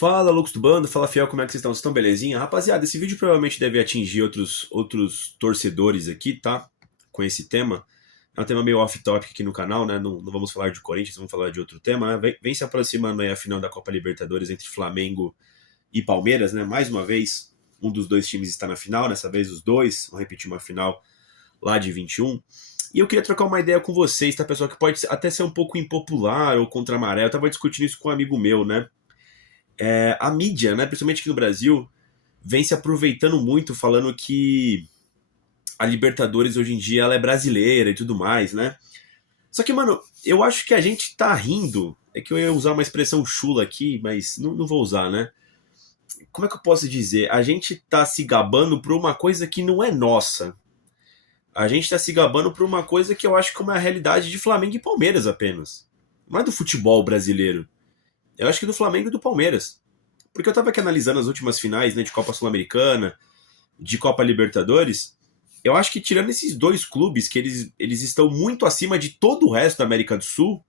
Fala, loucos do bando, fala fiel, como é que vocês estão? Vocês estão belezinha? Rapaziada, esse vídeo provavelmente deve atingir outros torcedores aqui, tá? Com esse tema. É um tema meio off-topic aqui no canal, né? Não vamos falar de Corinthians, vamos falar de outro tema, né? Vem se aproximando aí a final da Copa Libertadores entre Flamengo e Palmeiras, né? Mais uma vez, um dos dois times está na final, dessa vez os dois vão repetir uma final lá de 21. E eu queria trocar uma ideia com vocês, tá, pessoal? Que pode até ser um pouco impopular ou contra a maré. Eu tava discutindo isso com um amigo meu, né? A mídia, né, principalmente aqui no Brasil, vem se aproveitando muito, falando que a Libertadores hoje em dia ela é brasileira e tudo mais, né? Só que, mano, eu acho que a gente tá rindo. É que eu ia usar uma expressão chula aqui, mas não vou usar, né? Como é que eu posso dizer? A gente tá se gabando por uma coisa que não é nossa. A gente tá se gabando por uma coisa que eu acho que é uma realidade de Flamengo e Palmeiras apenas. Não é do futebol brasileiro. Eu acho que do Flamengo e do Palmeiras. Porque eu tava aqui analisando as últimas finais, né, de Copa Sul-Americana, de Copa Libertadores. Eu acho que tirando esses dois clubes, que eles estão muito acima de todo o resto da América do Sul,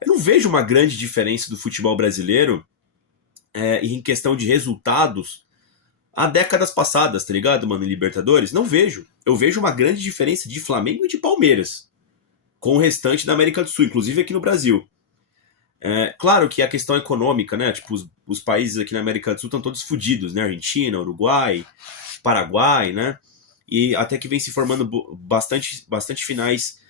eu não vejo uma grande diferença do futebol brasileiro em questão de resultados há décadas passadas, tá ligado, mano, em Libertadores? Não vejo. Eu vejo uma grande diferença de Flamengo e de Palmeiras com o restante da América do Sul, inclusive aqui no Brasil. Claro que a questão econômica, né? Tipo, os países aqui na América do Sul estão todos fodidos, né? Argentina, Uruguai, Paraguai, né? E até que vem se formando bastante finais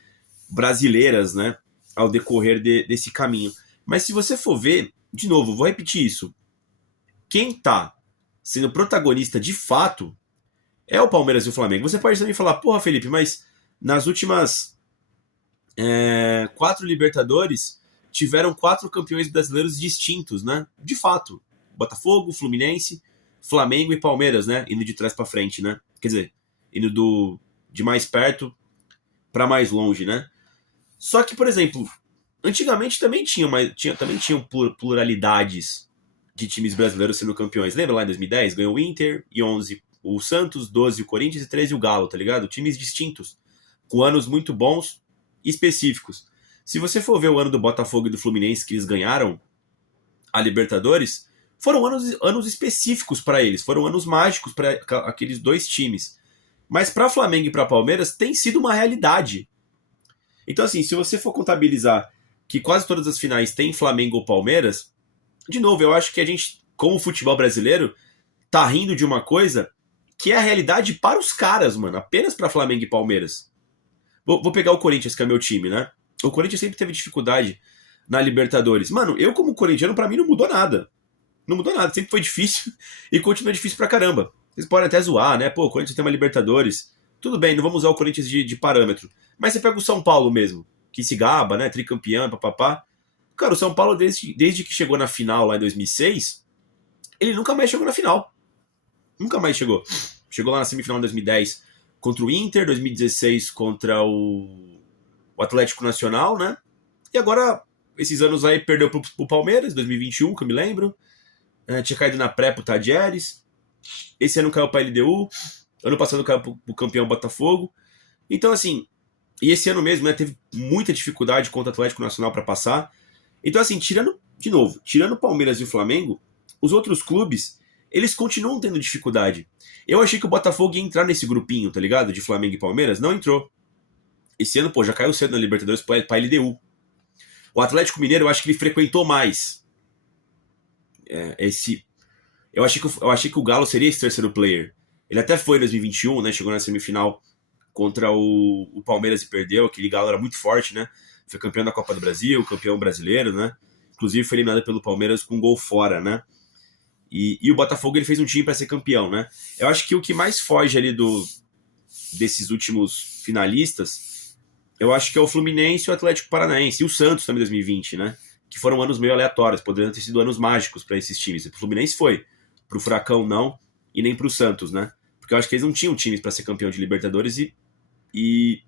brasileiras, né? Ao decorrer desse caminho. Mas se você for ver, de novo, vou repetir isso. Quem tá sendo protagonista de fato é o Palmeiras e o Flamengo. Você pode também falar, porra, Felipe, mas nas últimas quatro Libertadores tiveram quatro campeões brasileiros distintos, né? De fato. Botafogo, Fluminense, Flamengo e Palmeiras, né? Indo de trás para frente, né? Quer dizer, indo de mais perto para mais longe, né? Só que, por exemplo, antigamente também também tinham pluralidades de times brasileiros sendo campeões. Lembra lá em 2010? Ganhou o Inter, e 11 o Santos, 12 o Corinthians e 13 o Galo, tá ligado? Times distintos, com anos muito bons e específicos. Se você for ver o ano do Botafogo e do Fluminense que eles ganharam a Libertadores, foram anos específicos para eles, foram anos mágicos para aqueles dois times. Mas para Flamengo e para Palmeiras tem sido uma realidade. Então, assim, se você for contabilizar que quase todas as finais tem Flamengo ou Palmeiras, de novo, eu acho que a gente, como futebol brasileiro, tá rindo de uma coisa que é a realidade para os caras, mano, apenas para Flamengo e Palmeiras. Vou pegar o Corinthians, que é meu time, né? O Corinthians sempre teve dificuldade na Libertadores. Mano, eu como corintiano, pra mim não mudou nada. Não mudou nada, sempre foi difícil e continua difícil pra caramba. Vocês podem até zoar, né? Pô, o Corinthians tem uma Libertadores. Tudo bem, não vamos usar o Corinthians de parâmetro. Mas você pega o São Paulo mesmo, que se gaba, né? Tricampeão, papapá. Cara, o São Paulo, desde que chegou na final lá em 2006, ele nunca mais chegou na final. Nunca mais chegou. Chegou lá na semifinal em 2010 contra o Inter, 2016 contra o Atlético Nacional, né? E agora, esses anos aí, perdeu pro Palmeiras, 2021, que eu me lembro. Tinha caído na pré pro Tadieres. Esse ano caiu pra LDU. Ano passado caiu pro campeão Botafogo. Então, assim, e esse ano mesmo, né, teve muita dificuldade contra o Atlético Nacional para passar. Então, assim, tirando o Palmeiras e o Flamengo, os outros clubes, eles continuam tendo dificuldade. Eu achei que o Botafogo ia entrar nesse grupinho, tá ligado? De Flamengo e Palmeiras. Não entrou. Esse ano, pô, já caiu cedo na Libertadores pra LDU. O Atlético Mineiro, eu acho que ele frequentou mais. Eu achei que o Galo seria esse terceiro player. Ele até foi em 2021, né? Chegou na semifinal contra o Palmeiras e perdeu. Aquele Galo era muito forte, né? Foi campeão da Copa do Brasil, campeão brasileiro, né? Inclusive foi eliminado pelo Palmeiras com um gol fora, né? E o Botafogo ele fez um time para ser campeão, né? Eu acho que o que mais foge ali desses últimos finalistas, eu acho que é o Fluminense, o Atlético Paranaense e o Santos também em 2020, né? Que foram anos meio aleatórios, poderiam ter sido anos mágicos para esses times. O Fluminense foi, pro Furacão não, e nem pro Santos, né? Porque eu acho que eles não tinham times para ser campeão de Libertadores e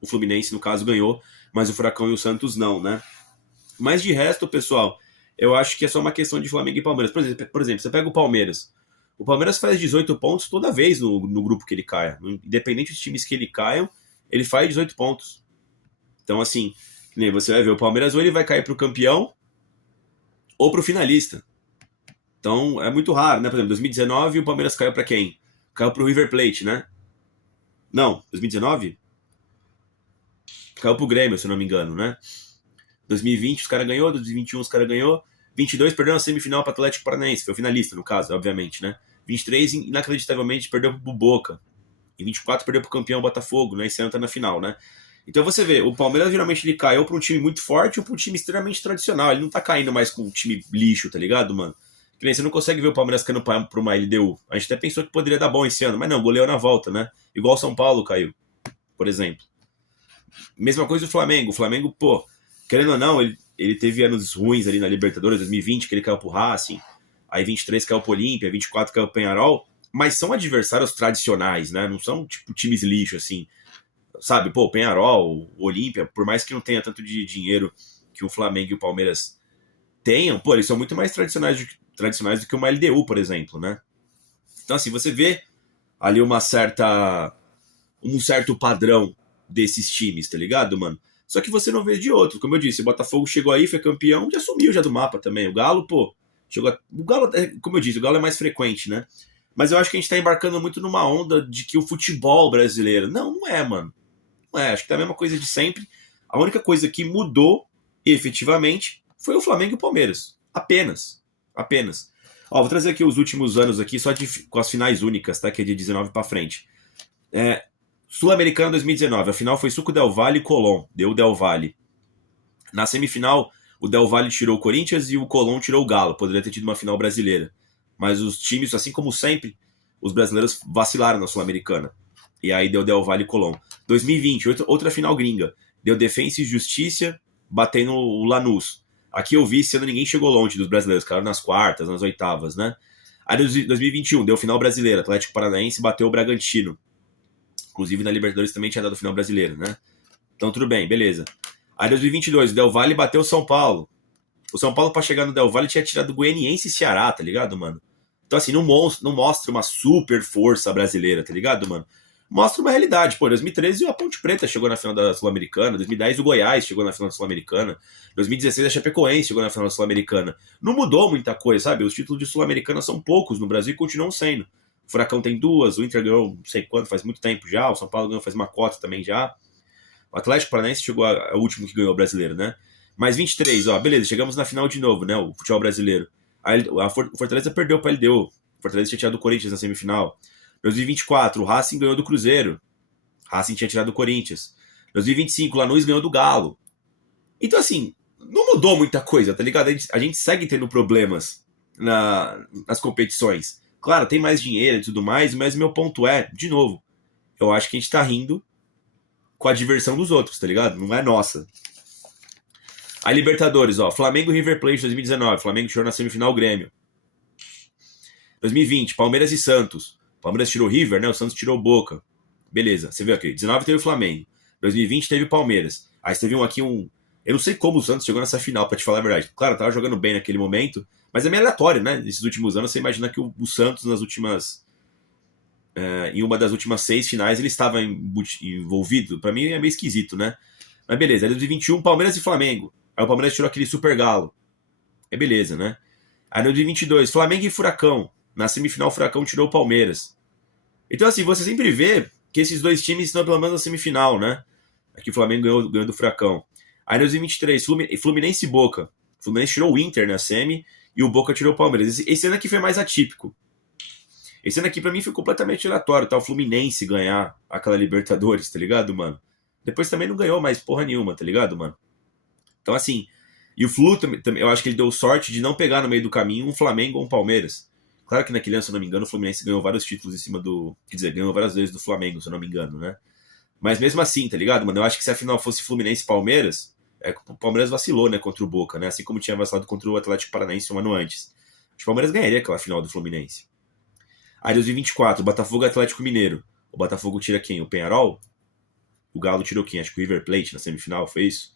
o Fluminense, no caso, ganhou, mas o Furacão e o Santos não, né? Mas de resto, pessoal, eu acho que é só uma questão de Flamengo e Palmeiras. Por exemplo, você pega o Palmeiras. O Palmeiras faz 18 pontos toda vez no grupo que ele caia. Independente dos times que ele caiam, ele faz 18 pontos. Então, assim, você vai ver, o Palmeiras ou ele vai cair pro campeão ou pro finalista. Então é muito raro, né? Por exemplo, 2019 o Palmeiras caiu pra quem? Caiu pro River Plate, né? Não, 2019? Caiu pro Grêmio, se eu não me engano, né? 2020 os caras ganhou, 2021 os caras ganhou, 22 perdeu na semifinal pro Atlético Paranaense, foi o finalista no caso, obviamente, né? 23 inacreditavelmente perdeu pro Boca. Em 24 perdeu pro campeão Botafogo, né? Esse ano tá na final, né? Então você vê, o Palmeiras geralmente ele caiu pra um time muito forte ou pra um time extremamente tradicional. Ele não tá caindo mais com um time lixo, tá ligado, mano? Que nem você não consegue ver o Palmeiras caindo pra uma LDU. A gente até pensou que poderia dar bom esse ano, mas não, goleou na volta, né? Igual o São Paulo caiu, por exemplo. Mesma coisa do Flamengo. O Flamengo, pô, querendo ou não, ele teve anos ruins ali na Libertadores, 2020, que ele caiu pro Racing, aí 23 caiu pro Olímpia, 24 caiu pro Penharol, mas são adversários tradicionais, né? Não são, tipo, times lixo, assim. Sabe, pô, o Penharol, o Olímpia, por mais que não tenha tanto de dinheiro que o Flamengo e o Palmeiras tenham, pô, eles são muito mais tradicionais do que uma LDU, por exemplo, né? Então, assim, você vê ali um certo padrão desses times, tá ligado, mano? Só que você não vê de outro. Como eu disse, o Botafogo chegou aí, foi campeão, já sumiu já do mapa também. O Galo, pô, chegou. O Galo, como eu disse, o Galo é mais frequente, né? Mas eu acho que a gente tá embarcando muito numa onda de que o futebol brasileiro. Não, não é, mano. Não é, acho que tá a mesma coisa de sempre. A única coisa que mudou, efetivamente, foi o Flamengo e o Palmeiras. Apenas. Apenas. Ó, vou trazer aqui os últimos anos aqui, com as finais únicas, tá? Que é de 19 pra frente. Sul-Americana 2019, a final foi Suco Del Valle e Colón, deu o Del Valle. Na semifinal, o Del Valle tirou o Corinthians e o Colón tirou o Galo, poderia ter tido uma final brasileira. Mas os times, assim como sempre, os brasileiros vacilaram na Sul-Americana. E aí deu Del Valle e Colón. 2020, outra final gringa, deu Defensa e Justiça batendo o Lanús. Aqui eu vi, sendo ninguém chegou longe dos brasileiros, ficaram nas quartas, nas oitavas, né? Aí 2021, deu final brasileira, Atlético Paranaense bateu o Bragantino. Inclusive na Libertadores também tinha dado final brasileiro, né? Então tudo bem, beleza. Aí 2022, o Del Valle bateu o São Paulo. O São Paulo, pra chegar no Del Valle, tinha tirado Goianiense e Ceará, tá ligado, mano? Então, assim, não mostra uma super força brasileira, tá ligado, mano? Mostra uma realidade. Pô, 2013 a Ponte Preta chegou na final da Sul-Americana. 2010 o Goiás chegou na final da Sul-Americana. 2016 a Chapecoense chegou na final da Sul-Americana. Não mudou muita coisa, sabe? Os títulos de Sul-Americana são poucos no Brasil e continuam sendo. O Furacão tem duas, o Inter ganhou não sei quanto, faz muito tempo já. O São Paulo ganhou faz uma cota também já. O Atlético Paranaense chegou ao último que ganhou o brasileiro, né? Mais 23, ó, beleza, chegamos na final de novo, né? O futebol brasileiro. O Fortaleza perdeu para a LDU. O Fortaleza tinha tirado do Corinthians na semifinal. 2024, o Racing ganhou do Cruzeiro. O Racing tinha tirado do Corinthians. 2025, o Lanús ganhou do Galo. Então, assim, não mudou muita coisa, tá ligado? A gente segue tendo problemas nas competições. Claro, tem mais dinheiro e tudo mais, mas meu ponto é, de novo, eu acho que a gente tá rindo com a diversão dos outros, tá ligado? Não é nossa. A Libertadores, ó, Flamengo e River Plate 2019, Flamengo tirou na semifinal o Grêmio. 2020, Palmeiras e Santos. Palmeiras tirou o River, né? O Santos tirou o Boca. Beleza, você viu aqui. 19 teve o Flamengo. 2020 teve o Palmeiras. Aí você teve eu não sei como o Santos chegou nessa final, pra te falar a verdade. Claro, tava jogando bem naquele momento, mas é meio aleatório, né? Nesses últimos anos, você imagina que o Santos, em uma das últimas 6 finais, ele estava envolvido. Pra mim é meio esquisito, né? Mas beleza, aí 2021, Palmeiras e Flamengo. Aí o Palmeiras tirou aquele super galo. É beleza, né? Aí no 2022, Flamengo e Furacão. Na semifinal, o Furacão tirou o Palmeiras. Então, assim, você sempre vê que esses dois times estão pelo menos na semifinal, né? Aqui o Flamengo ganhou do Furacão. Aí no 2023, Fluminense e Boca. O Fluminense tirou o Inter na semi e o Boca tirou o Palmeiras. Esse ano aqui foi mais atípico. Esse ano aqui pra mim foi completamente aleatório, tá? O Fluminense ganhar aquela Libertadores, tá ligado, mano? Depois também não ganhou mais porra nenhuma, tá ligado, mano? Então, assim, e o Flu também, eu acho que ele deu sorte de não pegar no meio do caminho um Flamengo ou um Palmeiras. Claro que naquele ano, se eu não me engano, o Fluminense ganhou vários títulos em cima do. Quer dizer, ganhou várias vezes do Flamengo, se eu não me engano, né? Mas mesmo assim, tá ligado, mano? Eu acho que se a final fosse Fluminense e Palmeiras, o Palmeiras vacilou, né, contra o Boca, né? Assim como tinha vacilado contra o Atlético Paranaense um ano antes. Acho que o Palmeiras ganharia aquela final do Fluminense. Aí 2024, Botafogo e Atlético Mineiro. O Botafogo tira quem? O Penharol? O Galo tirou quem? Acho que o River Plate na semifinal, foi isso?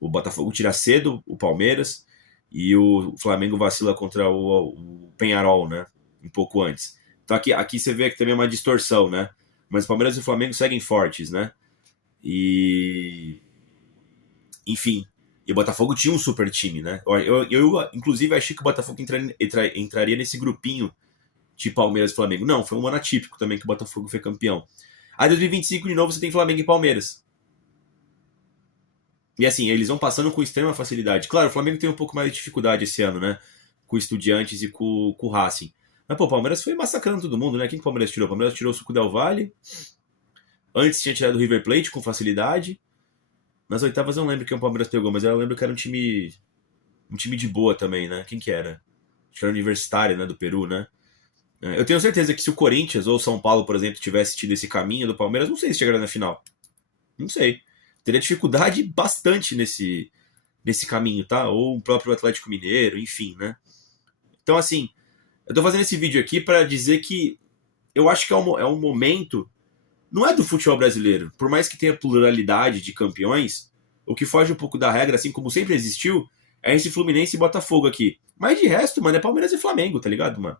O Botafogo tira cedo o Palmeiras e o Flamengo vacila contra o Penharol, né? Um pouco antes. Então aqui você vê que também é uma distorção, né? Mas o Palmeiras e o Flamengo seguem fortes, né? E... Enfim. E o Botafogo tinha um super time, né? Inclusive, achei que o Botafogo entraria nesse grupinho de Palmeiras e Flamengo. Não, foi um ano atípico também que o Botafogo foi campeão. Aí, 2025, de novo, você tem Flamengo e Palmeiras. E assim, eles vão passando com extrema facilidade. Claro, o Flamengo tem um pouco mais de dificuldade esse ano, né? Com o Estudiantes e com o Racing. Mas, pô, o Palmeiras foi massacrando todo mundo, né? Quem que o Palmeiras tirou? O Palmeiras tirou o Suco Del Valle. Antes tinha tirado o River Plate com facilidade. Nas oitavas eu não lembro quem o Palmeiras pegou, mas eu lembro que era um time de boa também, né? Quem que era? Acho que era o Universitário, né? Do Peru, né? Eu tenho certeza que se o Corinthians ou o São Paulo, por exemplo, tivesse tido esse caminho do Palmeiras, não sei se chegaria na final. Não sei. Teria dificuldade bastante nesse caminho, tá? Ou o próprio Atlético Mineiro, enfim, né? Então, assim, eu tô fazendo esse vídeo aqui para dizer que eu acho que é um momento. Não é do futebol brasileiro. Por mais que tenha pluralidade de campeões, o que foge um pouco da regra, assim como sempre existiu, é esse Fluminense e Botafogo aqui. Mas de resto, mano, é Palmeiras e Flamengo, tá ligado, mano?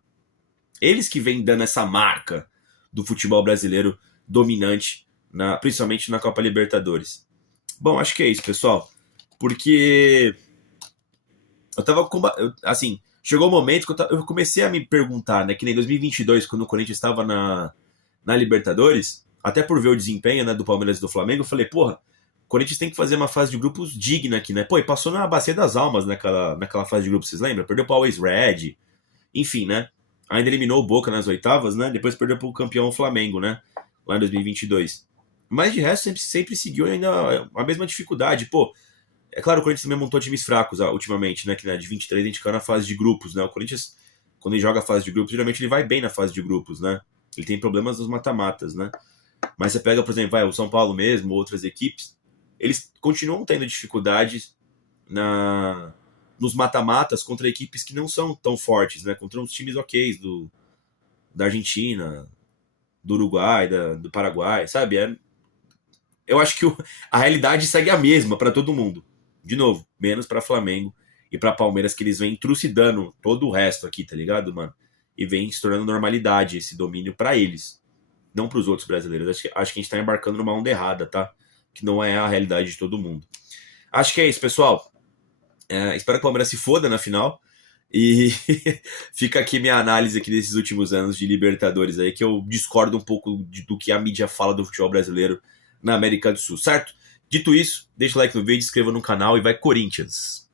Eles que vêm dando essa marca do futebol brasileiro dominante, principalmente na Copa Libertadores. Bom, acho que é isso, pessoal. Porque eu tava assim, chegou o momento que eu comecei a me perguntar, né, que nem em 2022, quando o Corinthians estava na Libertadores, até por ver o desempenho, né, do Palmeiras e do Flamengo, eu falei, porra, o Corinthians tem que fazer uma fase de grupos digna aqui, né? Pô, e passou na Bacia das Almas naquela fase de grupos, vocês lembram? Perdeu para o Always Red, enfim, né? Ainda eliminou o Boca nas oitavas, né? Depois perdeu para o campeão Flamengo, né? Lá em 2022. Mas de resto, sempre seguiu ainda a mesma dificuldade. Pô, é claro, o Corinthians também montou times fracos ultimamente, né? Que de 23 a gente caiu na fase de grupos, né? O Corinthians, quando ele joga a fase de grupos, geralmente ele vai bem na fase de grupos, né? Ele tem problemas nos mata-matas, né? Mas você pega, por exemplo, o São Paulo mesmo, outras equipes, eles continuam tendo dificuldades nos mata-matas contra equipes que não são tão fortes, né? Contra uns times ok da Argentina, do Uruguai, do Paraguai, sabe? Eu acho que a realidade segue a mesma para todo mundo. De novo, menos para Flamengo e para Palmeiras, que eles vêm trucidando todo o resto aqui, tá ligado, mano? E vem se tornando normalidade esse domínio para eles, não para os outros brasileiros. Acho que a gente tá embarcando numa onda errada, tá? Que não é a realidade de todo mundo. Acho que é isso, pessoal. Espero que o Palmeiras se foda na final. E fica aqui minha análise aqui desses últimos anos de Libertadores aí, que eu discordo um pouco do que a mídia fala do futebol brasileiro na América do Sul, certo? Dito isso, deixa o like no vídeo, inscreva no canal e vai Corinthians!